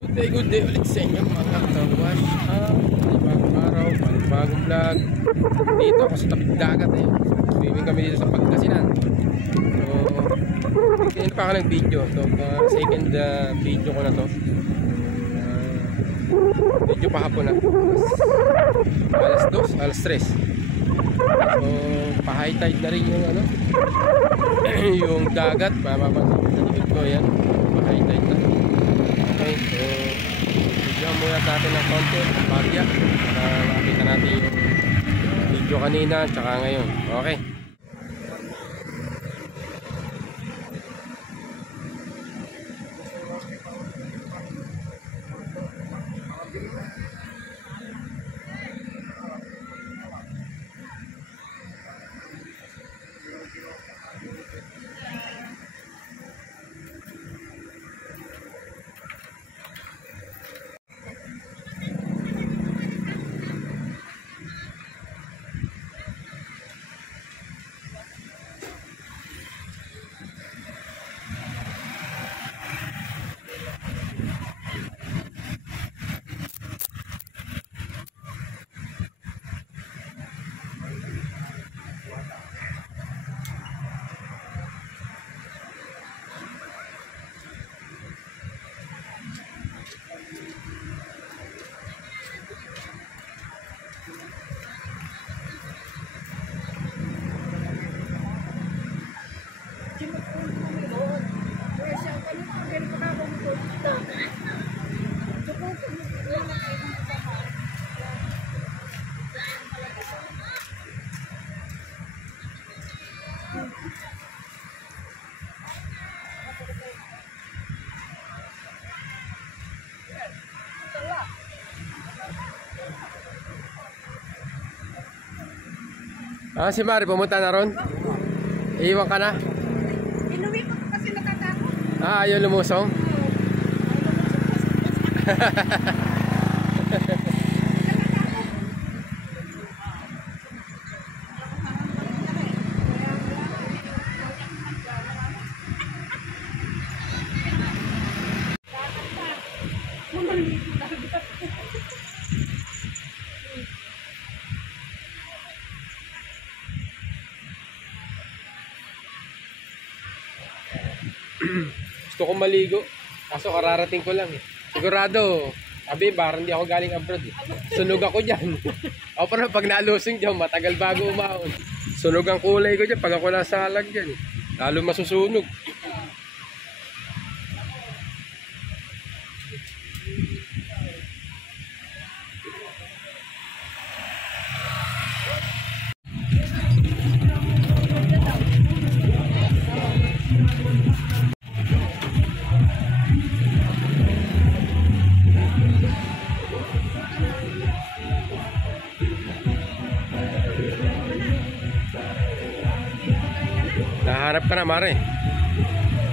Good day ulit sa inyo mga kawash. Panibagong araw, panibagong vlog. Dito ako sa taping dagat eh. Swimming kami dito sa Pangasinan. So, hindi pa ako ng video. So, second video ko na to. Video pa hapon na. Alas 2, alas 3. So, pa-high tide na rin yung ano. Yung dagat. Mapapansin sa likod ko yan. Pa-high tide na. Okay, so bigyan muna natin ng konti bagya para makita natin yung video kanina at saka ngayon. Okay. Si Mari pumunta na ron? Iiwan ka na? Inuwi ko kasi natatakot. Ayaw lumusong? Gusto ko maligo, kaso kararating ko lang eh. Sigurado, sabi parang hindi ako galing abroad eh. Sunog ako dyan. O parang pag nalusing dyan, matagal bago umahon. Sunog ang kulay ko dyan pag ako nasa halag dyan eh. Lalo masusunog. Nahanap ka na, Mare.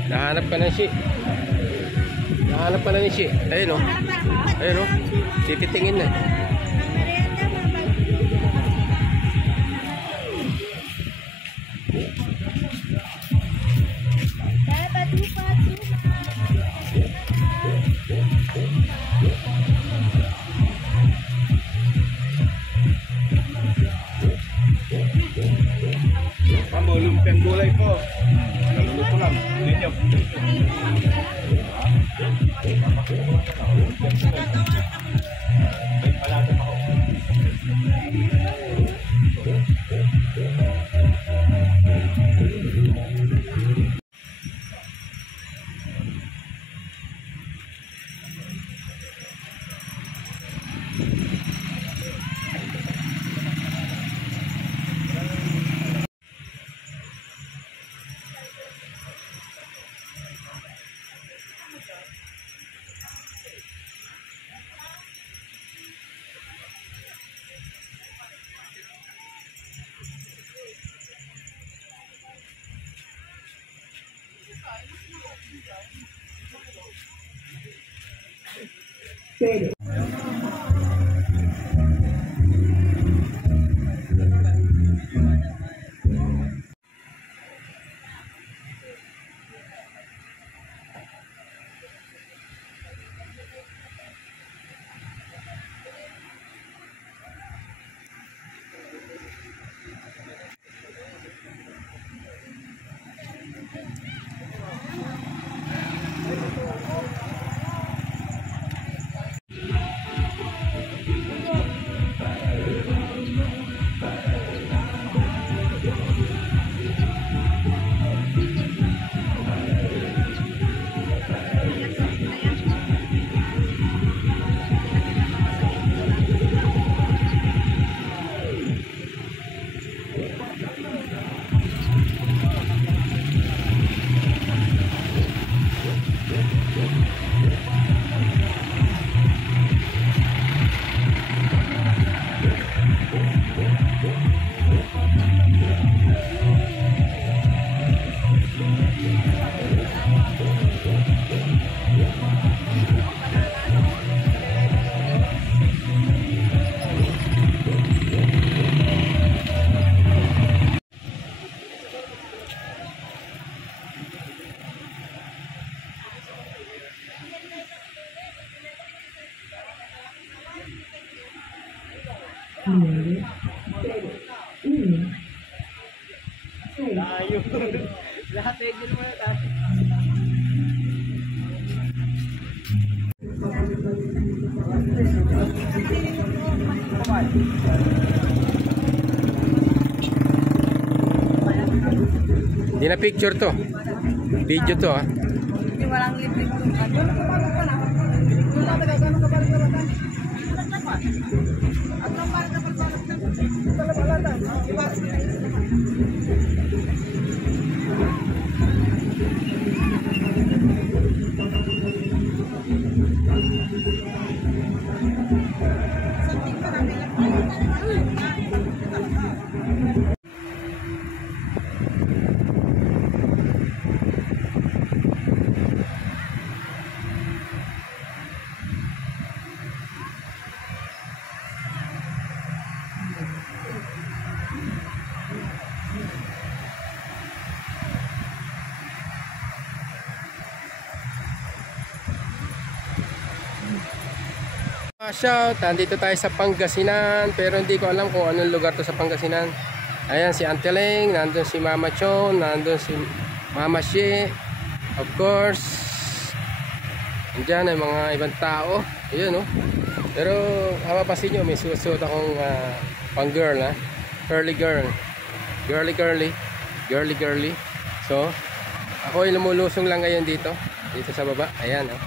Nahanap ka na si. Nahanap ka na ni si. Ayun o. Ayun o. Tititingin na. Lumpiang gulay po. Naluto ko lang. Ninyo. Ay, palatan ako. Pero Layo. Lahat eh, mo na. Hindi na picture to. Video to ah. Hindi walang libre kung ano. Shout, nandito tayo sa Pangasinan pero hindi ko alam kung anong lugar to sa Pangasinan. Ayan si Auntie Leng, nandun si Mama Chon, nandun si Mama She, of course. Andiyan ay mga ibang tao. Ayun oh. Pero mapapansin nyo may suot akong pang girl ha. Girly girl. Girly girly. Girly girly. So ako ay lumulusong lang ngayon dito. Dito sa baba. Ayan oh.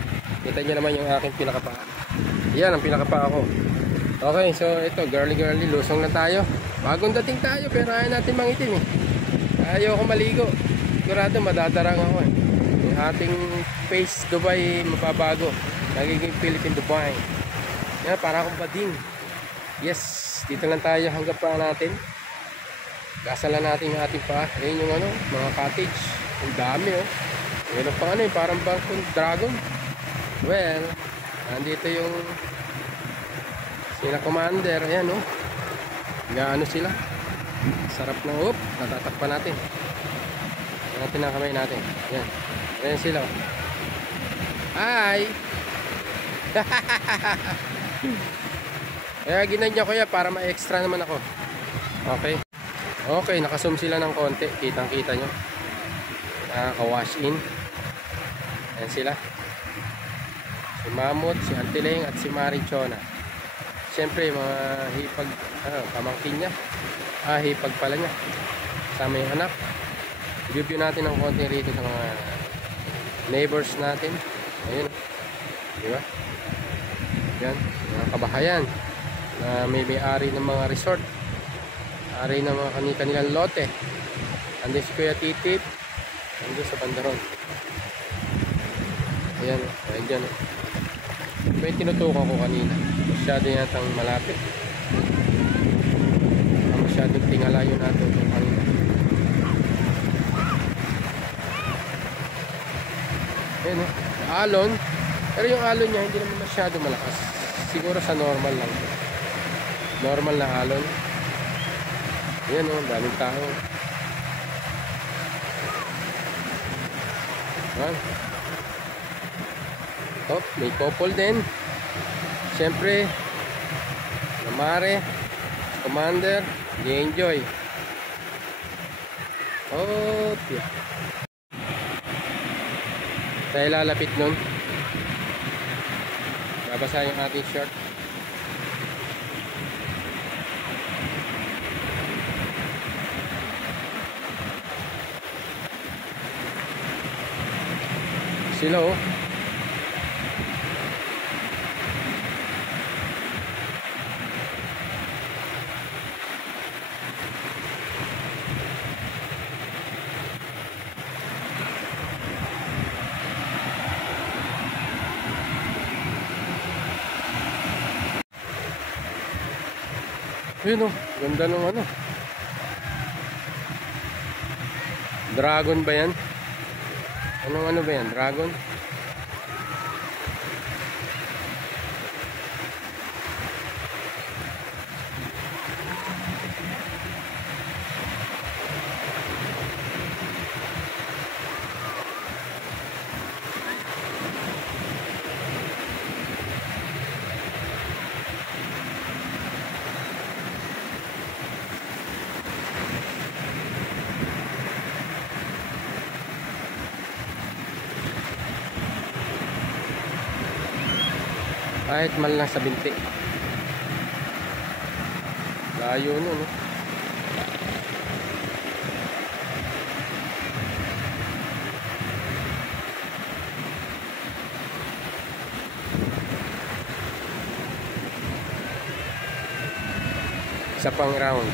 Kita nyo naman yung aking pinakapaa. Yan ang pinakapa ako. Okay, so ito girly girly, lusong na tayo. Bagong dating tayo pero ayaw natin mangitim eh. Ayaw ako maligo. Sigurado madadarang ako eh. Yung ating face Dubai mapabago. Nagiging Philippine Dubai. Yan, para akong bading. Yes, dito lang tayo hanggang pa natin. Gasalan natin yung ating paa. Ayun yung ano, mga cottage. Ang dami oh. Meron pang ano eh, parang bangkong dragon. Well, nandito yung sila commander. Ayan oh. Gaano sila. Sarap na oh. Natatakpan natin. Natin ang kamay natin. Ayan. Ayan sila oh. Hi. Kaya ginanya ko yan para ma-extra naman ako. Okay. Okay, nakasum sila ng konti. Kitang kita nyo. Nakaka-wash in. Ayan sila. Si Mamut, si Auntie Leng at si Marichona. Siyempre mga hipag pamangkin niya. Hipag pala niya. Sama yung anak. Review natin ng konti rito sa mga neighbors natin. Ayun. Di ba? Yan, mga kabahayan na may-ari ng mga resort. Ari ng mga kanilang lote. Andun si Kuya Titip. Andun sa bandaron. Ayan, ayan dyan. May tinutukan ko kanina. Masyado yatang malapit. Masyadong tingala yun natin ito kanina. Ayan o, alon. Pero yung alon niya hindi naman masyado malakas. Siguro sa normal lang. Normal na alon. Ayan o, daming tao. Ayan. Oh, may couple din. Siyempre, Namare, Commander, di-enjoy. Oh, tiya. Tayo lalapit nun. Babasa yung ating short. Sila oh. Yun oh, ganda nung ano. Dragon ba yan? Anong ano ba yan? Dragon? Kahit man lang sa binti. Layo nun, no? Isa pang round.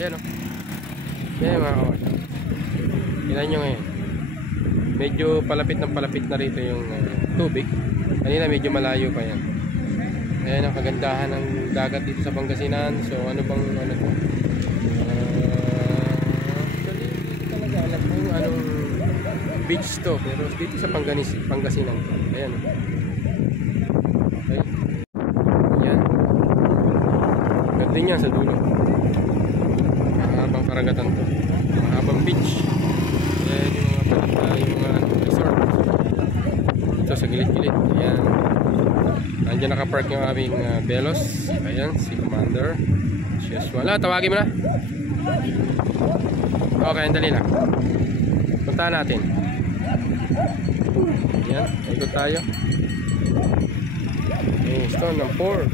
Ayan, o. Ayan, mga kawasan. Tignan nyo ngayon. Medyo palapit na rito yung tubig. Kanina medyo malayo pa yan. Ayan ang kagandahan ng dagat dito sa Pangasinan. So ano bang ano to? Hindi talaga alam ko yung anong beach to. Pero dito sa Pangasinan to. Ayan. Okay. Ayan. Ganda niya sa dulo. Mahabang karagatan to. Mahabang beach. Ayan yung mga resort. Ito sa gilid-gilid. Ayan. Nandiyan nakapark yung aming Velos. Ayan, si Commander. Yes, wala. Tawagin mo na. Okay, dali lang. Puntahan natin. Ayan, ikot tayo. Okay, stone ng Ford.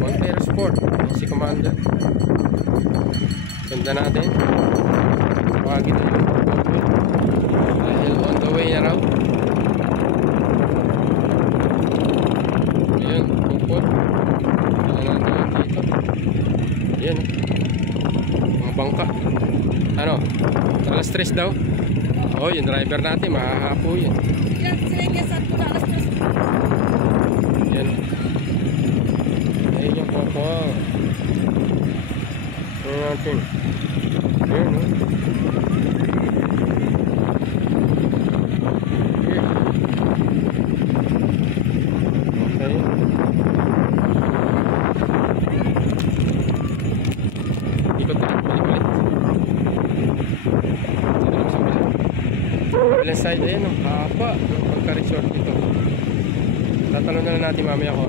Montero Sport. Ayan, si Commander. Ganda natin. Tawagin na yung dahil on the way na raw. Ayan, bukod. Ayan natin dito. Ayan, mga bangka. Ano? Alas 3 daw. Oh, yung driver natin mahahapo yan. Ayan. Ayan yung popo. Ayan natin. Ayan, oh. Bilang side, ayan ang haba ng pagka-resort dito. Tatanong na lang natin mamaya ko.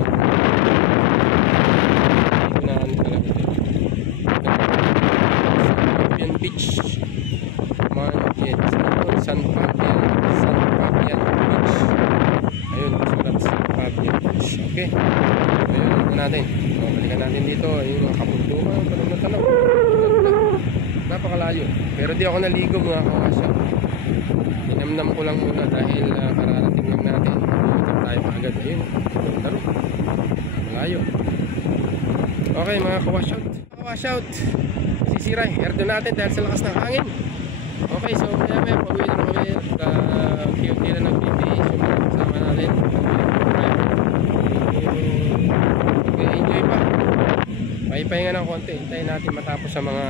Dito na ano talaga dito. Yan beach. San Fabian Beach. Ayun, sulat San Fabian Beach. Okay. Ayun, ito natin. So, balikan natin dito. Ayun, mga kabundukan. Tanong na tanong. Napakalayo. Pero di ako naligo mga kawasya. Inamnam ko lang muna dahil kararating lang natin. Ito tayo agad. Ayun. Taro. Malayo. Okay mga kawasyout. Kawasyout. Sisira. Erdo natin dahil sa lakas ng hangin. Okay, so may pauwi na kami. QT na nag-PPA. So kasama natin. Okay, enjoy pa. Pahipahinga ng konti. Hintayin natin matapos sa mga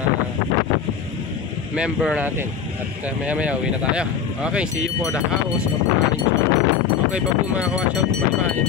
member natin. At maya uwi na tayo. Okay, see you for the house of Paring Shot. Okay pa po mga kawasyout. Bye bye.